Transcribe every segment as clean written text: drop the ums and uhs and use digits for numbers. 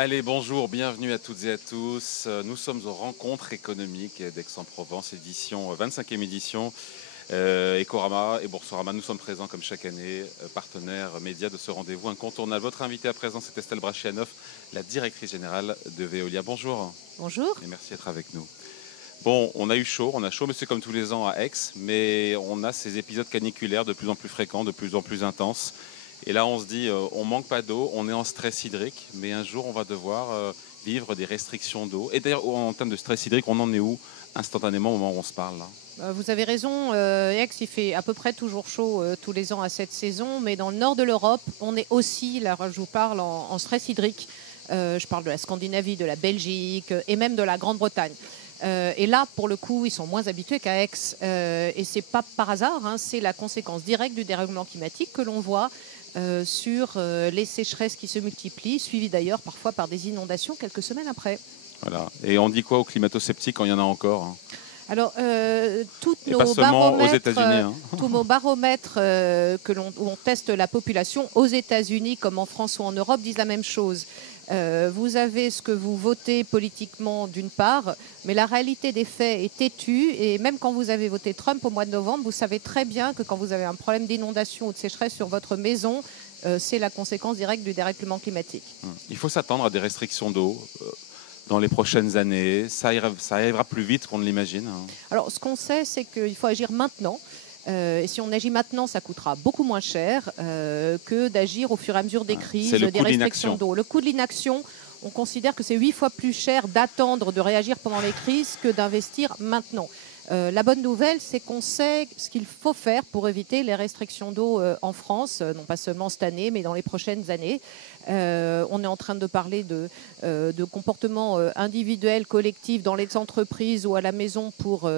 Allez, bonjour, bienvenue à toutes et à tous. Nous sommes aux rencontres économiques d'Aix-en-Provence, édition 25e édition. Ecorama et Boursorama, nous sommes présents comme chaque année, partenaires médias de ce rendez-vous incontournable. Votre invité à présent, c'est Estelle Brachianoff, la directrice générale de Veolia. Bonjour. Bonjour. Et merci d'être avec nous. Bon, on a chaud, mais c'est comme tous les ans à Aix, mais on a ces épisodes caniculaires de plus en plus fréquents, de plus en plus intenses. Et là, on se dit, on manque pas d'eau, on est en stress hydrique, mais un jour, on va devoir vivre des restrictions d'eau. Et d'ailleurs, en termes de stress hydrique, on en est où instantanément au moment où on se parle là? Vous avez raison, Aix, il fait à peu près toujours chaud tous les ans à cette saison, mais dans le nord de l'Europe, on est aussi, là je vous parle, en stress hydrique. Je parle de la Scandinavie, de la Belgique et même de la Grande-Bretagne. Et là, pour le coup, ils sont moins habitués qu'à Aix. Et c'est pas par hasard, hein, c'est la conséquence directe du dérèglement climatique que l'on voit sur les sécheresses qui se multiplient, suivies d'ailleurs parfois par des inondations quelques semaines après. Voilà. Et on dit quoi aux climato-sceptiques quand il y en a encore Alors, tous nos baromètres où on teste la population aux États-Unis comme en France ou en Europe disent la même chose. Vous avez ce que vous votez politiquement d'une part, mais la réalité des faits est têtue. Et même quand vous avez voté Trump au mois de novembre, vous savez très bien que quand vous avez un problème d'inondation ou de sécheresse sur votre maison, c'est la conséquence directe du dérèglement climatique. Il faut s'attendre à des restrictions d'eau dans les prochaines années. Ça arrivera plus vite qu'on ne l'imagine. Alors, ce qu'on sait, c'est qu'il faut agir maintenant. Et si on agit maintenant, ça coûtera beaucoup moins cher que d'agir au fur et à mesure des crises, des restrictions d'eau. Le coût de l'inaction, on considère que c'est 8 fois plus cher d'attendre de réagir pendant les crises que d'investir maintenant. La bonne nouvelle, c'est qu'on sait ce qu'il faut faire pour éviter les restrictions d'eau en France, non pas seulement cette année, mais dans les prochaines années. On est en train de parler de comportements individuels, collectifs dans les entreprises ou à la maison pour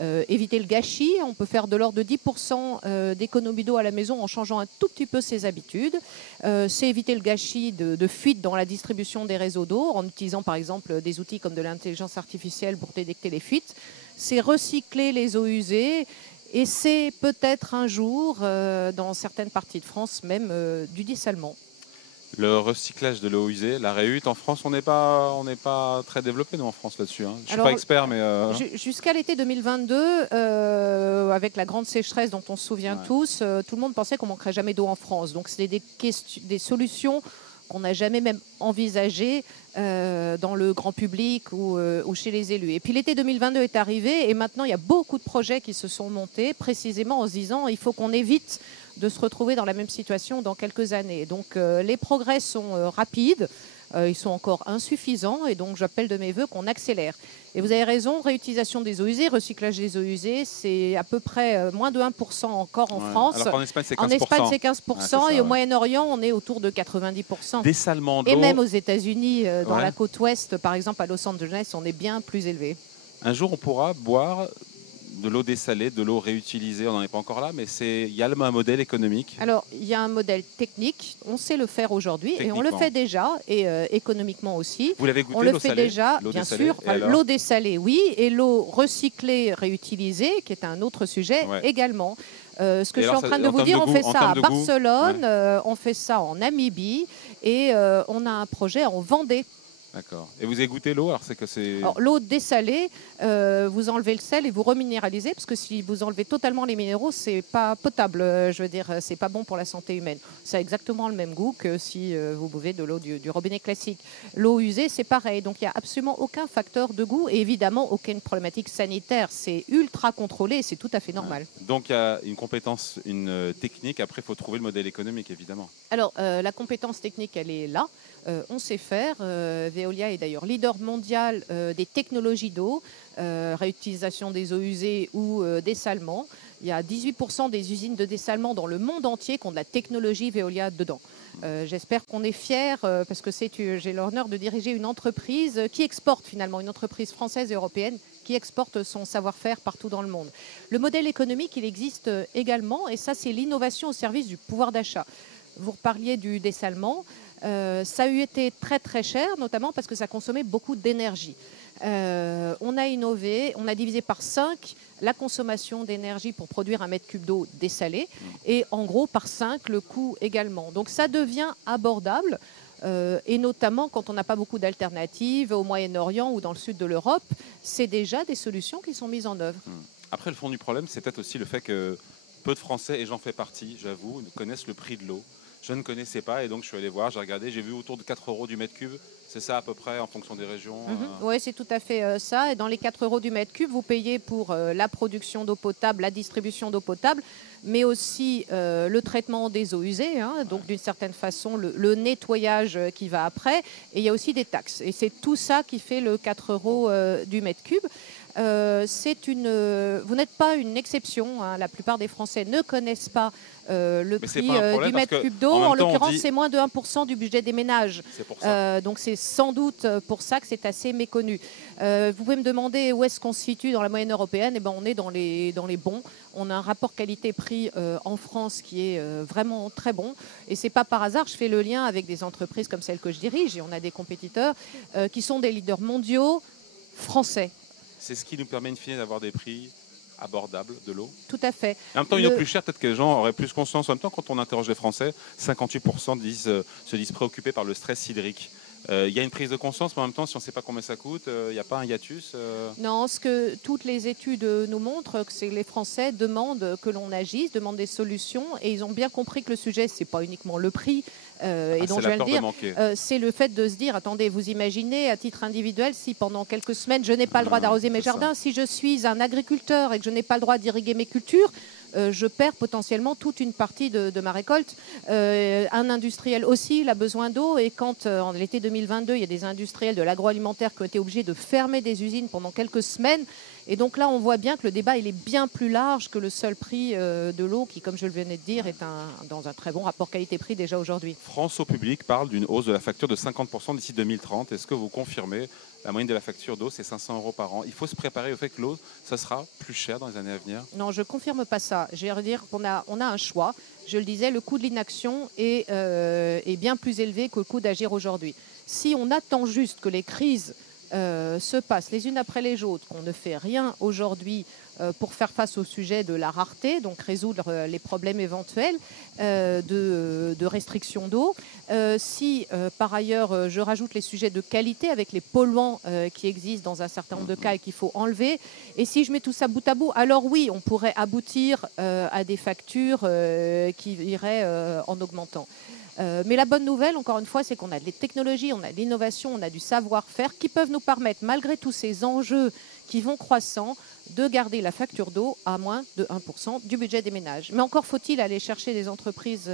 éviter le gâchis. On peut faire de l'ordre de 10% d'économie d'eau à la maison en changeant un tout petit peu ses habitudes. C'est éviter le gâchis de fuite dans la distribution des réseaux d'eau en utilisant par exemple des outils comme de l'intelligence artificielle pour détecter les fuites. C'est recycler les eaux usées et c'est peut-être un jour, dans certaines parties de France, même du dessalement. Le recyclage de l'eau usée, la réhute, en France, on n'est pas très développé, nous, en France, là-dessus. Je ne suis pas expert, mais... Jusqu'à l'été 2022, avec la grande sécheresse dont on se souvient tous, tout le monde pensait qu'on ne manquerait jamais d'eau en France. Donc, c'est des solutions qu'on n'a jamais même envisagées dans le grand public ou chez les élus. Et puis l'été 2022 est arrivé et maintenant il y a beaucoup de projets qui se sont montés précisément en se disant il faut qu'on évite de se retrouver dans la même situation dans quelques années. Donc les progrès sont rapides, ils sont encore insuffisants et donc j'appelle de mes voeux qu'on accélère. Et vous avez raison, réutilisation des eaux usées, recyclage des eaux usées, c'est à peu près moins de 1% encore en France. Alors qu'en Espagne, c'est 15%. En Espagne, c'est 15% et au Moyen-Orient, on est autour de 90%. Dessalement d'eau. Et même aux États-Unis, dans la côte ouest, par exemple à Los Angeles, on est bien plus élevé. Un jour, on pourra boire de l'eau dessalée, de l'eau réutilisée, on n'en est pas encore là, mais il y a un modèle économique. Alors, il y a un modèle technique, on sait le faire aujourd'hui, et on le fait déjà, et économiquement aussi. Vous l'avez goûté, on le fait déjà, bien sûr. L'eau dessalée, oui, et l'eau recyclée, réutilisée, qui est un autre sujet également. Ce que je suis en train de vous dire, on fait ça à Barcelone, on fait ça en Namibie, et on a un projet en Vendée. D'accord. Et vous avez goûté l'eau? Alors l'eau dessalée, vous enlevez le sel et vous reminéralisez, parce que si vous enlevez totalement les minéraux, c'est pas potable. Je veux dire, c'est pas bon pour la santé humaine. Ça a exactement le même goût que si vous buvez de l'eau du robinet classique. L'eau usée, c'est pareil. Donc il n'y a absolument aucun facteur de goût et évidemment aucune problématique sanitaire. C'est ultra contrôlé, c'est tout à fait normal. Donc il y a une compétence, une technique. Après, il faut trouver le modèle économique, évidemment. Alors la compétence technique, elle est là. On sait faire. Veolia est d'ailleurs leader mondial des technologies d'eau, réutilisation des eaux usées ou dessalement. Il y a 18% des usines de dessalement dans le monde entier qui ont de la technologie Veolia dedans. J'espère qu'on est fiers parce que j'ai l'honneur de diriger une entreprise qui exporte finalement, une entreprise française et européenne qui exporte son savoir-faire partout dans le monde. Le modèle économique, il existe également et ça, c'est l'innovation au service du pouvoir d'achat. Vous reparliez du dessalement. Ça a eu été très très cher, notamment parce que ça consommait beaucoup d'énergie. On a innové, on a divisé par 5 la consommation d'énergie pour produire un mètre cube d'eau dessalée et en gros par 5 le coût également. Donc ça devient abordable. et notamment quand on n'a pas beaucoup d'alternatives au Moyen-Orient ou dans le sud de l'Europe, c'est déjà des solutions qui sont mises en œuvre. Après, le fond du problème, c'est peut-être aussi le fait que peu de Français, et j'en fais partie, j'avoue, connaissent le prix de l'eau. Je ne connaissais pas et donc je suis allé voir, j'ai regardé, j'ai vu autour de 4 € du mètre cube. C'est ça à peu près en fonction des régions Oui, c'est tout à fait ça. Et dans les 4 € du mètre cube, vous payez pour la production d'eau potable, la distribution d'eau potable, mais aussi le traitement des eaux usées, hein, donc d'une certaine façon le nettoyage qui va après. Et il y a aussi des taxes. Et c'est tout ça qui fait le 4 € du mètre cube. Vous n'êtes pas une exception, hein. La plupart des Français ne connaissent pas le prix du mètre cube d'eau. En l'occurrence, c'est moins de 1% du budget des ménages. Donc c'est sans doute pour ça que c'est assez méconnu. Vous pouvez me demander où est-ce qu'on se situe dans la moyenne européenne. Eh ben, on est dans les bons. On a un rapport qualité-prix en France qui est vraiment très bon. Et c'est pas par hasard, je fais le lien avec des entreprises comme celle que je dirige, et on a des compétiteurs qui sont des leaders mondiaux français. C'est ce qui nous permet in fine d'avoir des prix abordables de l'eau. Tout à fait. En même temps, une eau plus chère, peut-être que les gens auraient plus conscience. En même temps, quand on interroge les Français, 58% se disent préoccupés par le stress hydrique. Il y a une prise de conscience, mais en même temps, si on ne sait pas combien ça coûte, il n'y a pas un hiatus Non, ce que toutes les études nous montrent, c'est que les Français demandent que l'on agisse, demandent des solutions, et ils ont bien compris que le sujet, c'est pas uniquement le prix. Et donc, je vais le dire, c'est le fait de se dire, attendez, vous imaginez à titre individuel, si pendant quelques semaines, je n'ai pas le droit d'arroser mes jardins, si je suis un agriculteur et que je n'ai pas le droit d'irriguer mes cultures, je perds potentiellement toute une partie de ma récolte. Un industriel aussi, il a besoin d'eau, et quand en l'été 2022, il y a des industriels de l'agroalimentaire qui ont été obligés de fermer des usines pendant quelques semaines. Et donc là, on voit bien que le débat, il est bien plus large que le seul prix de l'eau qui, comme je le venais de dire, est dans un très bon rapport qualité-prix déjà aujourd'hui. France au public parle d'une hausse de la facture de 50% d'ici 2030. Est-ce que vous confirmez? La moyenne de la facture d'eau, c'est 500 € par an. Il faut se préparer au fait que l'eau, ça sera plus cher dans les années à venir? Non, je ne confirme pas ça. Je vais dire qu'on a un choix. Je le disais, le coût de l'inaction est bien plus élevé que le coût d'agir aujourd'hui. Si on attend juste que les crises se passent les unes après les autres, qu'on ne fait rien aujourd'hui pour faire face au sujet de la rareté, donc résoudre les problèmes éventuels de restriction d'eau. Si par ailleurs je rajoute les sujets de qualité avec les polluants qui existent dans un certain nombre de cas et qu'il faut enlever, et si je mets tout ça bout à bout, alors oui, on pourrait aboutir à des factures qui iraient en augmentant. Mais la bonne nouvelle, encore une fois, c'est qu'on a des technologies, on a de l'innovation, on a du savoir-faire qui peuvent nous permettre, malgré tous ces enjeux qui vont croissant, de garder la facture d'eau à moins de 1% du budget des ménages. Mais encore faut-il aller chercher des entreprises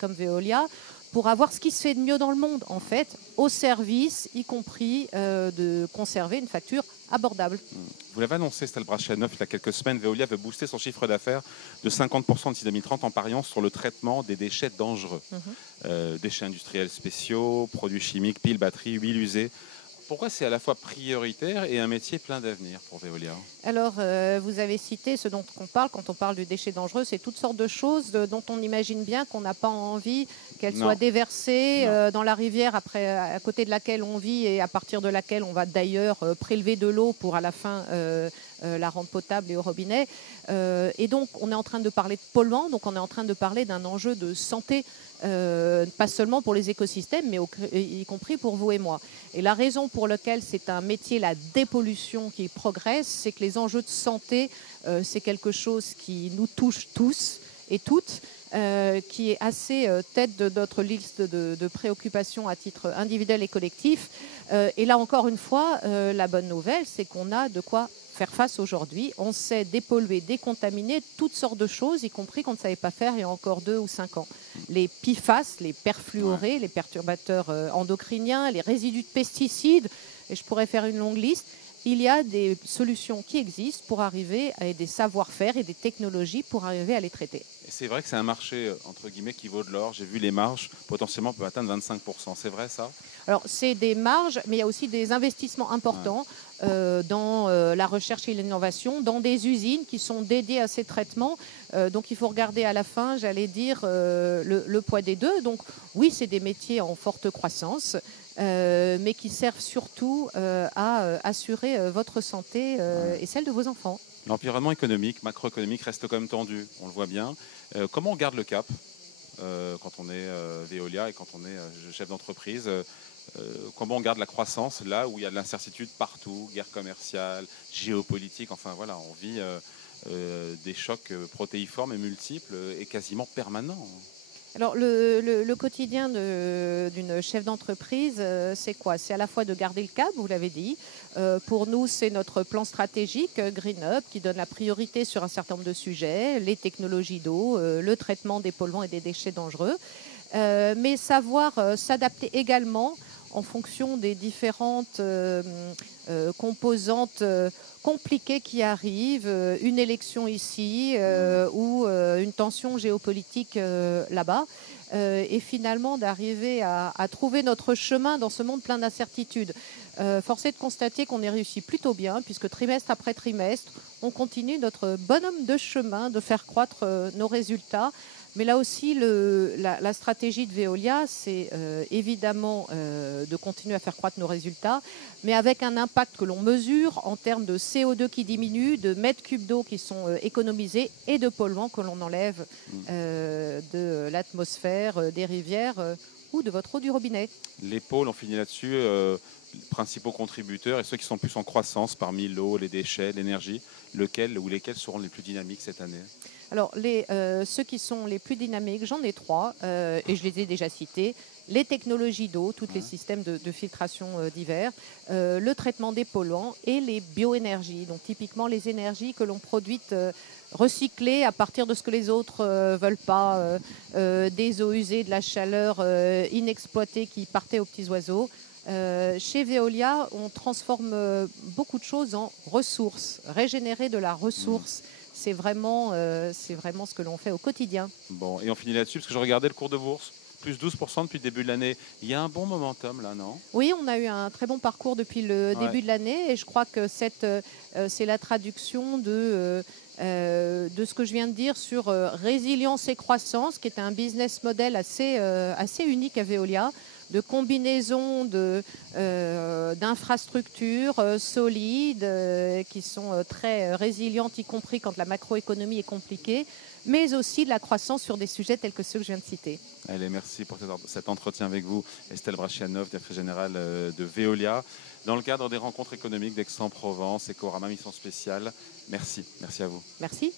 comme Veolia pour avoir ce qui se fait de mieux dans le monde, en fait, au service, y compris de conserver une facture abordable. Vous l'avez annoncé, Estelle Brachlianoff, il y a quelques semaines, Veolia veut booster son chiffre d'affaires de 50% d'ici 2030 en pariant sur le traitement des déchets dangereux. Déchets industriels spéciaux, produits chimiques, piles, batteries, huiles usées. Pourquoi c'est à la fois prioritaire et un métier plein d'avenir pour Veolia? Alors, vous avez cité ce dont on parle quand on parle du déchet dangereux, c'est toutes sortes de choses dont on imagine bien qu'on n'a pas envie qu'elles soient déversées dans la rivière à côté de laquelle on vit et à partir de laquelle on va d'ailleurs prélever de l'eau pour à la fin la rendre potable et au robinet. Et donc, on est en train de parler de polluants, donc on est en train de parler d'un enjeu de santé, pas seulement pour les écosystèmes, mais y compris pour vous et moi. Et la raison pour laquelle c'est un métier, la dépollution, qui progresse, c'est que les enjeux de santé, c'est quelque chose qui nous touche tous et toutes, qui est assez tête de notre liste de préoccupations à titre individuel et collectif. Et là, encore une fois, la bonne nouvelle, c'est qu'on a de quoi faire face aujourd'hui. On sait dépolluer, décontaminer toutes sortes de choses, y compris qu'on ne savait pas faire il y a encore 2 ou 5 ans. Les PFAS, les perfluorés, les perturbateurs endocriniens, les résidus de pesticides, et je pourrais faire une longue liste. Il y a des solutions qui existent pour arriver à des savoir-faire et des technologies pour arriver à les traiter. C'est vrai que c'est un marché, entre guillemets, qui vaut de l'or. J'ai vu les marges, potentiellement, peuvent atteindre 25%. C'est vrai, ça? Alors, c'est des marges, mais il y a aussi des investissements importants dans la recherche et l'innovation, dans des usines qui sont dédiées à ces traitements. Donc, il faut regarder à la fin, j'allais dire, le poids des deux. Donc, oui, c'est des métiers en forte croissance, mais qui servent surtout à assurer votre santé et celle de vos enfants. L'environnement économique, macroéconomique reste quand même tendu, on le voit bien. Comment on garde le cap? quand on est Veolia et quand on est chef d'entreprise. Comment on garde la croissance là où il y a de l'incertitude partout, guerre commerciale, géopolitique, enfin voilà, on vit des chocs protéiformes et multiples et quasiment permanents. Alors, le quotidien d'une chef d'entreprise, c'est quoi? C'est à la fois de garder le cap, vous l'avez dit. Pour nous, c'est notre plan stratégique Green Up qui donne la priorité sur un certain nombre de sujets, les technologies d'eau, le traitement des polluants et des déchets dangereux, mais savoir s'adapter également en fonction des différentes composantes compliquées qui arrivent, une élection ici ou une tension géopolitique là-bas, et finalement d'arriver à trouver notre chemin dans ce monde plein d'incertitudes. Force est de constater qu'on est réussi plutôt bien, puisque trimestre après trimestre, on continue notre bonhomme de chemin de faire croître nos résultats. Mais là aussi, la stratégie de Veolia, c'est évidemment de continuer à faire croître nos résultats, mais avec un impact que l'on mesure en termes de CO2 qui diminue, de mètres cubes d'eau qui sont économisés et de polluants que l'on enlève de l'atmosphère, des rivières ou de votre eau du robinet. Les pôles, on finit là-dessus, les principaux contributeurs et ceux qui sont plus en croissance parmi l'eau, les déchets, l'énergie, lesquels seront les plus dynamiques cette année? Alors, ceux qui sont les plus dynamiques, j'en ai 3, et je les ai déjà cités. Les technologies d'eau, tous les systèmes de filtration divers, le traitement des polluants et les bioénergies. Donc, typiquement, les énergies que l'on produit recyclées à partir de ce que les autres veulent pas, des eaux usées, de la chaleur inexploitée qui partait aux petits oiseaux. Chez Veolia, on transforme beaucoup de choses en ressources, régénérer de la ressource. C'est vraiment ce que l'on fait au quotidien. Bon, et on finit là-dessus, parce que je regardais le cours de bourse, plus 12% depuis le début de l'année. Il y a un bon momentum là, non? Oui, on a eu un très bon parcours depuis le début de l'année, et je crois que c'est la traduction de ce que je viens de dire sur résilience et croissance, qui est un business model assez unique à Veolia, de combinaison d'infrastructures solides qui sont très résilientes, y compris quand la macroéconomie est compliquée, mais aussi de la croissance sur des sujets tels que ceux que je viens de citer. Allez, merci pour cet entretien avec vous, Estelle Brachianov, directrice générale de Veolia, dans le cadre des rencontres économiques d'Aix-en-Provence et Corama Mission Spéciale. Merci à vous. Merci.